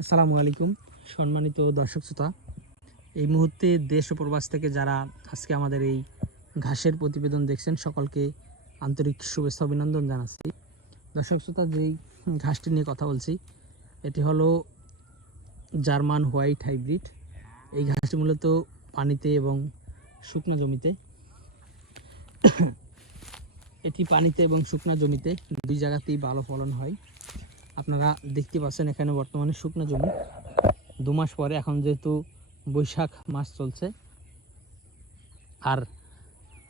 আসসালামু আলাইকুম সম্মানিত দর্শক শ্রোতা। এই মুহূর্তে দেশ ও প্রবাস থেকে যারা আজকে আমাদের এই ঘাসের প্রতিবেদন দেখছেন সকলকে আন্তরিক শুভেচ্ছা অভিনন্দন জানাচ্ছি। দর্শক শ্রোতা, যেই ঘাসটি নিয়ে কথা বলছি এটি হলো জার্মান হোয়াইট হাইব্রিড। এই ঘাসটি মূলত পানিতে এবং শুকনা জমিতে এটি পানিতে এবং শুকনা জমিতে দুই জায়গাতেই ভালো ফলন হয়। আপনারা দেখতে পাচ্ছেন এখানে বর্তমানে শুকনা জমি, 2 মাস পরে, এখন যেহেতু বৈশাখ মাস চলছে আর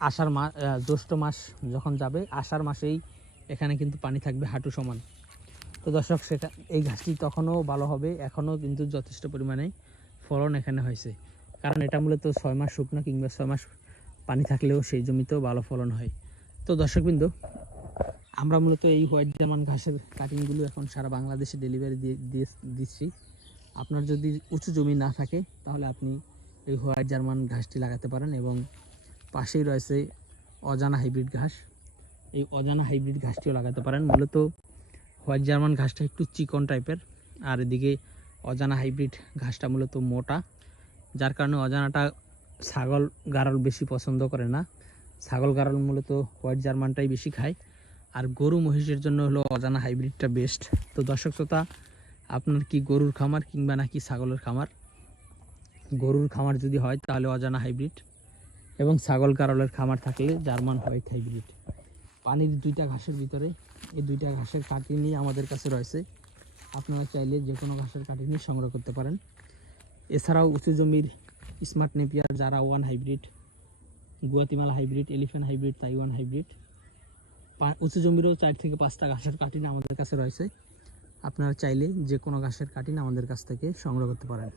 আষাঢ় মাস, জ্যৈষ্ঠ মাস যখন যাবে আষাঢ় মাসেই এখানে কিন্তু পানি থাকবে হাঁটু সমান। তো দর্শক, এই ঘাসটি তখনও ভালো হবে, এখনও কিন্তু যথেষ্ট পরিমাণে ফলন এখানে হয়েছে, কারণ এটা মূলত 6 মাস শুকনো কিংবা 6 মাস পানি থাকলেও সেই জমিতেও ভালো ফলন হয়। তো দর্শকবৃন্দ, আমরা মূলত এই হোয়াইট জার্মান ঘাসের কাটিংগুলো এখন সারা বাংলাদেশে ডেলিভারি দিচ্ছি। আপনার যদি উঁচু জমি না থাকে তাহলে আপনি এই হোয়াইট জার্মান ঘাসটি লাগাতে পারেন, এবং পাশেই রয়েছে অজানা হাইব্রিড ঘাস, এই অজানা হাইব্রিড ঘাসটিও লাগাতে পারেন। মূলত হোয়াইট জার্মান ঘাসটা একটু চিকন টাইপের, আর এদিকে অজানা হাইব্রিড ঘাসটা মূলত মোটা, যার কারণে অজানাটা ছাগল গারল বেশি পছন্দ করে না। ছাগল গারল মূলত হোয়াইট জার্মানটাই বেশি খায়, আর গরু মহিষের জন্য হলো অজানা হাইব্রিডটা বেস্ট। তো দর্শক শ্রোতা, আপনার কি গরুর খামার কিংবা নাকি ছাগলের খামার? গরুর খামার যদি হয় তাহলে অজানা হাইব্রিড, এবং ছাগল গারলের খামার থাকলে জার্মান হোয়াইট হাইব্রিড। পানির দুইটা ঘাসের ভিতরে এই দুইটা ঘাসের কাটিনি আমাদের কাছে রয়েছে, আপনারা চাইলে যে কোনো ঘাসের কাটিনি সংগ্রহ করতে পারেন। এছাড়াও উঁচু জমির স্মার্ট নেপিয়ার, জারা 1 hybrid, Guatemala hybrid, elephant hybrid, Taiwan hybrid, উঁচু জমিরও 4 থেকে 5টা ঘাসের কাটিন আমাদের কাছে রয়েছে। আপনারা চাইলে যে কোনো ঘাসের কাটিন আমাদের কাছ থেকে সংগ্রহ করতে পারেন।